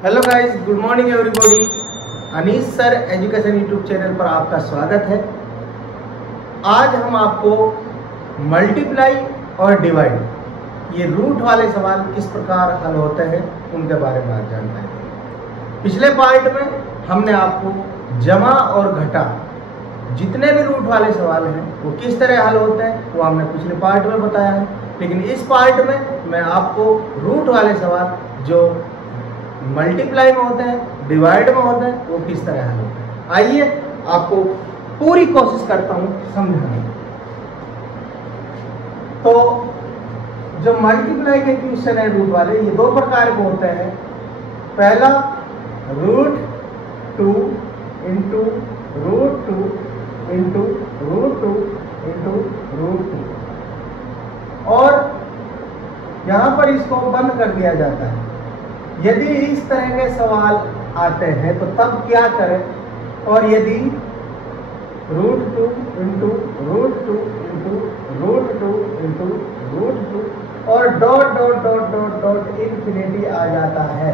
Hello guys, good morning everybody. Anees sir education YouTube channel पर आपका स्वागत है। आज हम आपको मल्टीप्लाई और डिवाइड ये रूट वाले सवाल किस प्रकार हल होते हैं उनके बारे में आज जानकारी देंगे। पिछले पार्ट में हमने आपको जमा और घटा जितने भी रूट वाले सवाल हैं वो किस तरह हल होते हैं वो हमने पिछले पार्ट में बताया है, लेकिन इस पार्ट में मैं आपको रूट वाले सवाल जो मल्टीप्लाई में होते हैं, डिवाइड में होते हैं, वो किस तरह हल होते हैं। आइए आपको पूरी कोशिश करता हूं समझाने की। तो जो मल्टीप्लाई के क्वेश्चन है रूट वाले, ये दो प्रकार के होते हैं। पहला root 2 into root 2 into root 2 into root 2, और यहां पर इसको बंद कर दिया जाता है। यदि इस तरह के सवाल आते हैं तो तब क्या करें, और यदि root 2 into root 2 into root 2 into root 2 और dot dot dot dot dot infinity आ जाता है,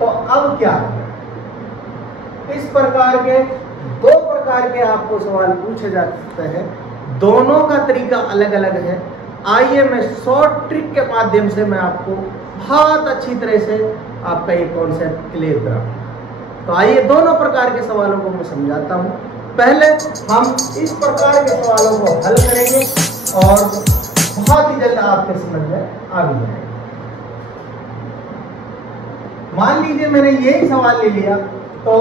तो अब क्या करें। इस प्रकार के दो प्रकार के आपको सवाल पूछे जा सकते हैं, दोनों का तरीका अलग अलग है। आइए मैं शॉर्ट ट्रिक के माध्यम से मैं आपको बहुत अच्छी तरह से आपका ये कॉन्सेप्ट क्लियर कराऊं। तो आइए दोनों प्रकार के सवालों को मैं समझाता हूं। पहले हम इस प्रकार के सवालों को हल करेंगे और बहुत ही जल्द आपके समझ में आ भी जाएगा। मान लीजिए मैंने यही सवाल ले लिया, तो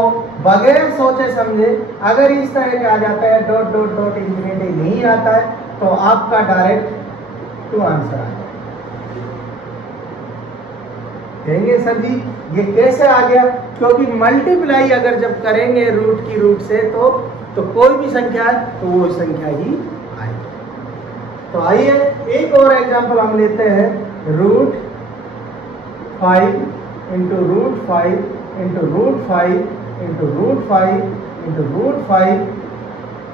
बगैर सोचे समझे अगर इस तरह के आ जाता है डॉट डॉट डॉट इन्फिनिटी नहीं आता है, तो आपका डायरेक्ट टू आंसर आ जाए। कहेंगे सर जी ये कैसे आ गया, क्योंकि मल्टीप्लाई अगर जब करेंगे रूट की रूट से तो कोई भी संख्या है तो वो संख्या ही आएगी। तो आइए एक और एग्जांपल हम लेते हैं, root 5 into root 5 into root 5 into root 5 into root 5,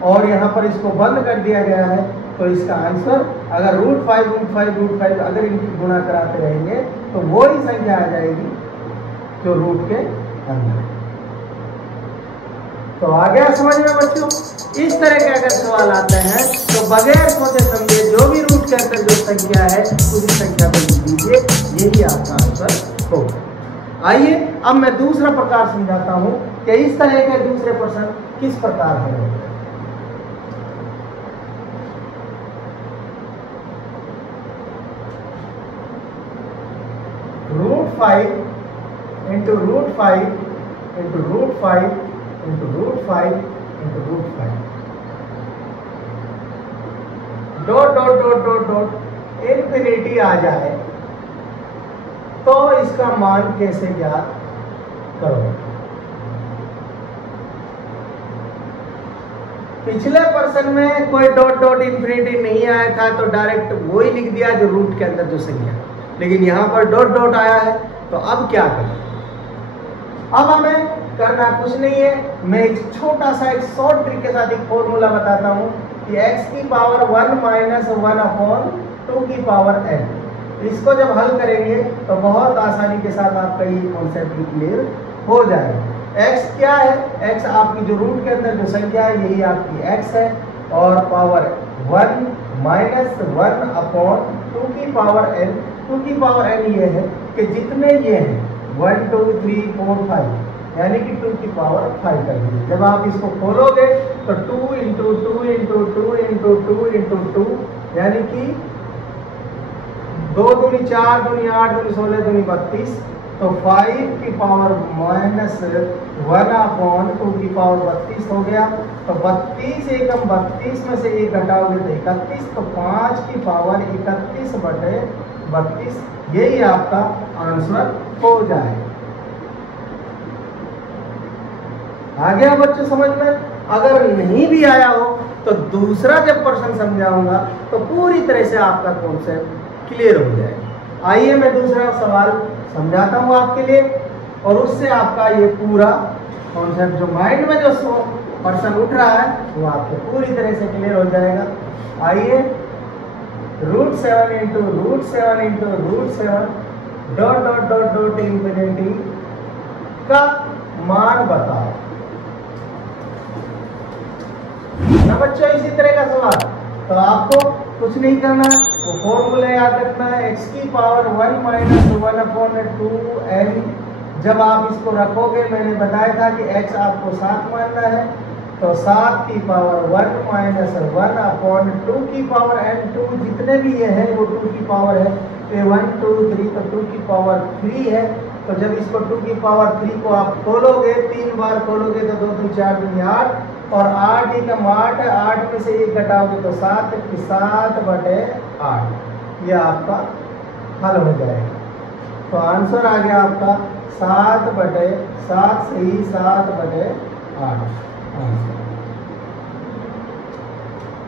और यहाँ पर इसको बंद कर दिया गया है। तो इसका आंसर अगर रूट 5 रूट 5 रूट 5 अगर इनकी गुणा कराते रहेंगे तो वो ही संख्या आ जाएगी जो रूट के अंदर है। तो आ गया समझ में बच्चों। इस तरह के अगर सवाल आते हैं तो बगैर सोचे समझे जो भी रूट के अंदर जो संख्या है उसी संख्या को लिख दीजिए, यही आपका आंसर होगा। आइए अब मैं दूसरा प्रकार समझाता हूं कि इस तरह के दूसरे प्रश्न किस प्रकार हल होते हैं। Root 5 into root 5 into root 5 into root 5 into root 5 dot dot dot dot dot infinity आ जाए, तो इसका मान कैसे ज्ञात करोगे। पिछले प्रश्न में कोई डॉट डॉट इन्फिनिटी नहीं आया था तो डायरेक्ट वो ही लिख दिया जो रूट के अंदर जो संख्या, लेकिन यहां पर डॉट डॉट आया है। तो अब क्या करें, अब हमें करना कुछ नहीं है। मैं एक छोटा सा एक शॉर्ट ट्रिक के साथ एक फॉर्मूला बताता हूं कि x की पावर 1 माइनस 1 अपॉन 2 की पावर n। इसको जब हल करेंगे तो बहुत आसानी के साथ आपका ये कॉन्सेप्ट भी क्लियर हो जाएगा। x क्या है, x आपकी जो रूट के अंदर जो संख्या है यही आपकी x है, और पावर 1 माइनस 1 अपॉन 2 की पावर n। 2 की पावर n ये है कि जितने ये हैं 1 2 3 4 5 यानी कि 2 की पावर 5 कर दीजिए। जब आप इसको खोलोगे तो 2 इंटू 2 इंटू 2 इंटू 2 इंटू 2 यानी कि 2 दूनी 4 दूनी 8 दूनी 16 दूनी 32, तो 5 की पावर माइनस 1 अपॉन 2 की पावर 32 हो गया। तो 32 एकम 32 में से 1 घटाओगे तो 31, तो 5 की पावर 31 बटे 32, यही आपका आंसर हो जाएगा। आ गया बच्चों समझ में। अगर नहीं भी आया हो तो दूसरा जब प्रश्न समझाऊंगा तो पूरी तरह से आपका कॉन्सेप्ट क्लियर हो जाएगा। आइए मैं दूसरा सवाल समझाता हूं आपके लिए, और उससे आपका ये पूरा कॉन्सेप्ट जो माइंड में जो प्रश्न उठ रहा है वो आपको पूरी तरह से क्लियर हो जाएगा। आइए root 7 into root 7 into root 7 dot dot dot dot infinity का मान बताओ ना बच्चों। इसी तरह का सवाल, तो आपको कुछ नहीं करना, वो फॉर्मूला याद रखना है, x की पावर 1 माइनस 1/2n। जब आप इसको रखोगे, मैंने बताया था कि x आपको 7 मानना है, तो 7 की पावर 1 माइनस 1/2 की पावर n2, जितने भी ये हैं वो 2 की पावर है, तो 1 2 3, तो 2 की पावर 3 है। तो जब इसको 2 की पावर 3 को आप खोलोगे, 3 बार खोलोगे तो 2 2 4 2 8, और 8 एकम 8 है, 8 में से 1 घटाओगे तो 7 7/8, ये आपका हल हो जाएगा। तो आंसर आ गया आपका 7/7 से ही 7/8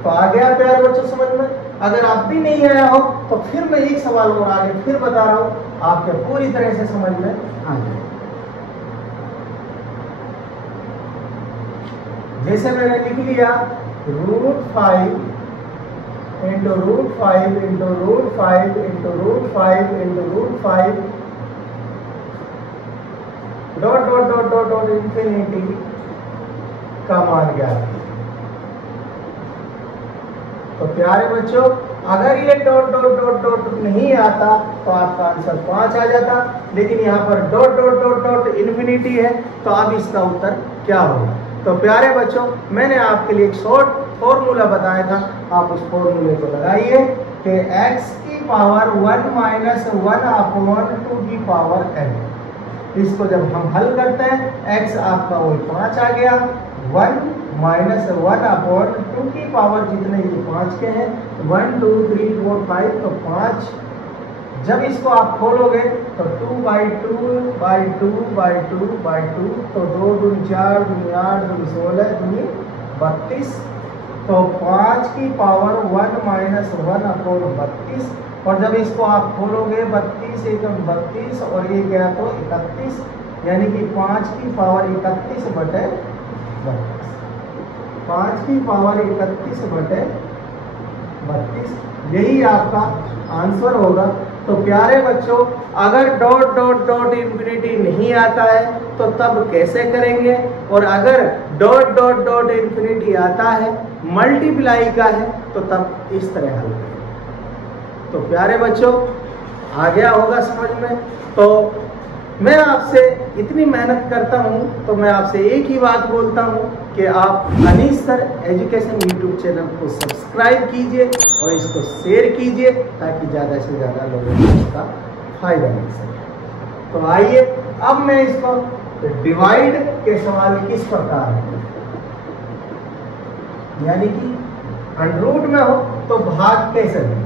तो आ गया प्यारे बच्चों समझ में। अगर आप भी नहीं आया हो तो फिर मैं एक सवाल और आगे फिर बता रहा हूं, आपके पूरी तरह से समझ में आ जाए। जैसे मैंने लिख लिया √5 into √5 into √5 into √5 into √5 dot dot dot dot dot infinity का मान ज्ञात किया। तो प्यारे बच्चों, अगर ये डॉट डॉट डॉट डॉट नहीं आता तो आपका आंसर 5 आ जाता, लेकिन यहाँ पर dot dot dot dot infinity है, तो अब इसका उत्तर क्या होगा। तो प्यारे बच्चों, मैंने आपके लिए एक शॉर्ट फॉर्मूला बताया था, आप उस फॉर्मूले को लगाइए कि x की पावर 1 माइनस 1/2 की पावर n। इसको जब हम हल करते हैं, x आपका वही 5 आ गया, 1 माइनस 1/2 की पावर जितने ये 5 के हैं, 1 2 3 4 5, तो 5। जब इसको आप खोलोगे तो 2/2/2/2/2, तो 2 2 4 2 8 2 16 2 32, तो 5 की पावर 1 माइनस 1/32। और जब इसको आप खोलोगे 32 एकम 32 और ये गया तो 31, यानी कि 5 की पावर 31/32, 5 की पावर 31/32, यही आपका आंसर होगा। तो प्यारे बच्चों, अगर डॉट डॉट डॉट इंफिनिटी नहीं आता है तो तब कैसे करेंगे, और अगर डॉट डॉट डॉट इंफिनिटी आता है, मल्टीप्लाई का है, तो तब इस तरह हल करेंगे। तो प्यारे बच्चों, आ गया होगा समझ में। तो मैं आपसे इतनी मेहनत करता हूँ, तो मैं आपसे एक ही बात बोलता हूँ कि आप Anees sir education YouTube channel को सब्सक्राइब कीजिए और इसको शेयर कीजिए, ताकि ज़्यादा से ज़्यादा लोगों को इसका फायदा मिल सके। तो आइए, अब मैं इसको डिवाइड के सवाल किस प्रकार है, यानी कि अंडररूट में हो तो भाग कैसे दें।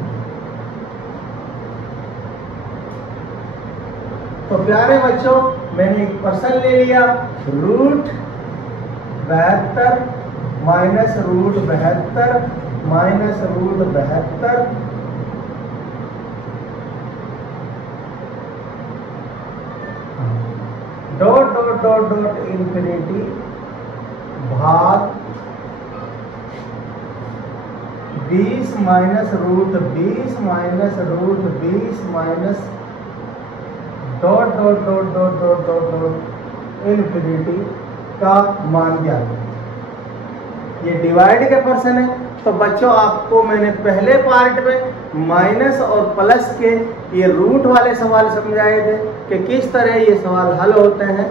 तो प्यारे बच्चों, मैंने एक पर्सन ले लिया, √72 minus √72 minus √72, dot dot dot dot infinity भाग 20 minus √20 minus √20 minus dot dot dot dot dot dot dot infinity का मान ज्ञात है। ये डिवाइड के पर्सन है। तो बच्चों, आपको मैंने पहले पार्ट में माइनस और प्लस के ये रूट वाले सवाल समझाए थे कि किस तरह ये सवाल हल होते हैं।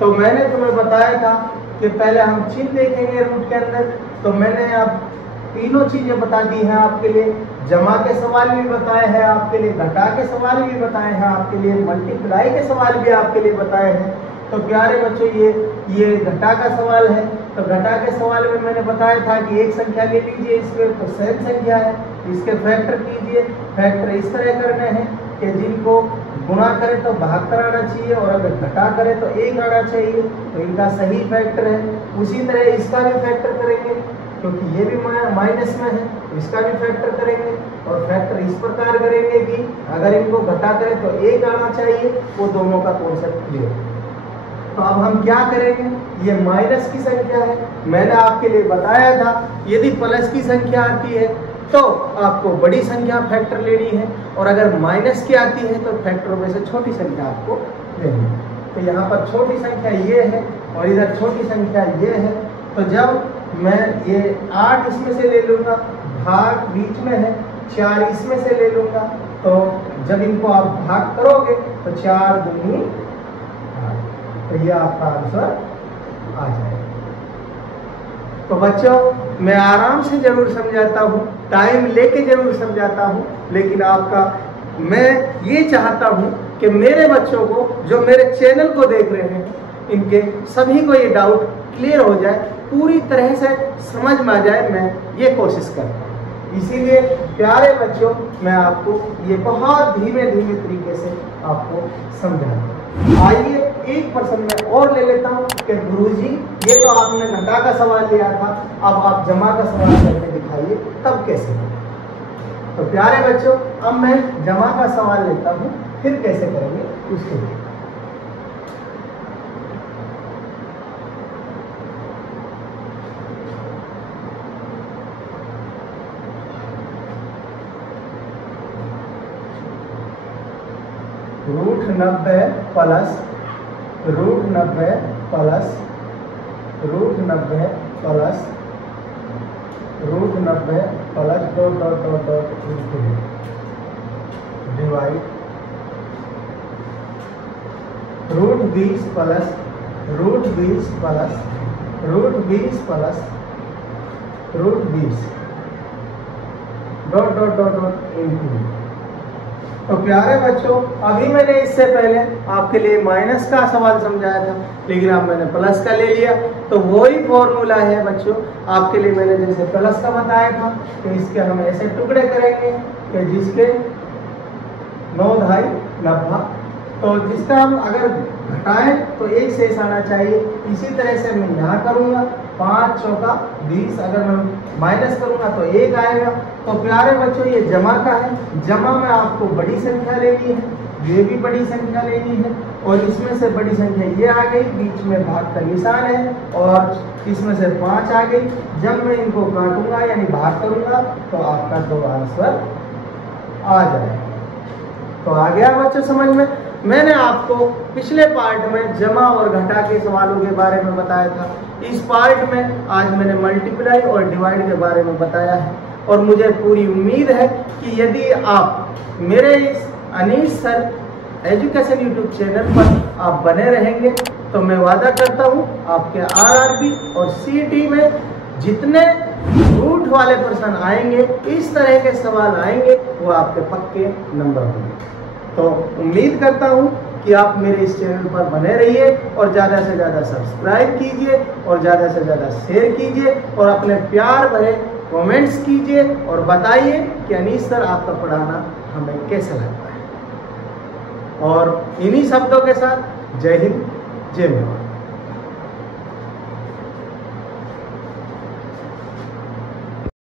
तो मैंने तुम्हें बताया था कि पहले हम चिन्ह देखेंगे रूट के अंदर। तो मैंने अब तीनों चीजें बता दी हैं आपके लिए, जमा के सवाल भी बताए हैं आपके लिए, घटा के सवाल भी बताए हैं आपके लिए, मल्टीप्लाई के सवाल भी आपके लिए बताए हैं। तो प्यारे बच्चों, ये घटा का सवाल है। तो घटा के सवाल में मैंने बताया था कि एक संख्या ले लीजिए, इसमें तो सेम संख्या है, इसके फैक्टर कीजिए। फैक्टर इस तरह करने हैं कि जिनको गुणा करें तो 72 आना चाहिए, और अगर घटा करें तो 1 आना चाहिए, तो इनका सही फैक्टर है। उसी तरह इसका भी फैक्टर करेंगे, क्योंकि ये भी माइनस में है, इसका भी फैक्टर करेंगे। और फैक्टर इस प्रकार करेंगे कि अगर इनको घटा करें तो 1 आना चाहिए, वो दोनों का कॉन्सेप्ट क्लियर। तो अब हम क्या करेंगे, ये माइनस की संख्या है, मैंने आपके लिए बताया था। यदि प्लस की संख्या आती है तो आपको बड़ी संख्या फैक्टर लेनी है, और अगर माइनस की आती है तो फैक्टरों में से छोटी संख्या आपको लेनी है। तो यहाँ पर छोटी संख्या ये है और इधर छोटी संख्या ये है। तो जब मैं ये 8 इसमें से ले लूँगा, भाग बीच में है, 4 इसमें से ले लूँगा, तो जब इनको आप भाग करोगे तो 4 दूनी 8, तो ये आपका आंसर आ जाएगा। तो बच्चों मैं आराम से जरूर समझाता हूँ, टाइम लेके जरूर समझाता हूँ, लेकिन मैं ये चाहता हूँ कि मेरे बच्चों को, जो मेरे चैनल को देख रहे हैं, इनके सभी को ये डाउट क्लियर हो जाए, पूरी तरह से समझ में आ जाए, मैं ये कोशिश करता हूँ। इसीलिए प्यारे बच्चों मैं आपको ये बहुत धीमे धीमे तरीके से आपको समझाता हूँ। आइए एक प्रश्न में और ले लेता हूँ कि गुरुजी ये तो आपने घटा का सवाल लिया था, अब आप जमा का सवाल करके दिखाइए, तब कैसे? तो प्यारे बच्चों अब मैं जमा का सवाल लेता हूँ, फिर कैसे करेंगे उसके लिए। Root 90 plus root 90 plus root 90 plus root 90 plus dot dot dot dot divide root 20 plus root 20 plus root 20 plus root 20 dot dot dot dot into. तो प्यारे बच्चों अभी मैंने इससे पहले आपके लिए माइनस का सवाल समझाया था, लेकिन अब मैंने प्लस का ले लिया, तो वही फॉर्मूला है बच्चों आपके लिए। मैंने जैसे प्लस का बताया था कि इसके हम ऐसे टुकड़े करेंगे कि जिसके 9 ढाई 90, तो जिसका हम अगर घटाएं तो 1 शेष आना चाहिए। इसी तरह से मैं यहाँ करूँगा, 5 चौका 20, अगर मैं माइनस करूँगा तो 1 आएगा। तो प्यारे बच्चों ये जमा का है, जमा में आपको बड़ी संख्या लेनी है, ये भी बड़ी संख्या लेनी है, और इसमें से बड़ी संख्या ये आ गई, बीच में भाग का निशान है, और इसमें से 5 आ गई। जब मैं इनको काटूंगा यानी भाग करूँगा तो आपका 2 आंसर आ जाएगा। तो आ गया बच्चों समझ में? मैंने आपको पिछले पार्ट में जमा और घटा के सवालों के बारे में बताया था, इस पार्ट में आज मैंने मल्टीप्लाई और डिवाइड के बारे में बताया है। और मुझे पूरी उम्मीद है कि यदि आप मेरे इस Anish sir education YouTube channel पर आप बने रहेंगे तो मैं वादा करता हूँ आपके आरआरबी और सीईटी में जितने रूट वाले प्रश्न आएंगे, इस तरह के सवाल आएंगे, वो आपके पक्के नंबर होंगे। तो उम्मीद करता हूँ कि आप मेरे इस चैनल पर बने रहिए और ज़्यादा से ज़्यादा सब्सक्राइब कीजिए और ज़्यादा से ज़्यादा शेयर कीजिए और अपने प्यार भरे कमेंट्स कीजिए और बताइए कि अनीश सर आपका पढ़ाना हमें कैसा लगता है। और इन्हीं शब्दों के साथ जय हिंद, जय भारत।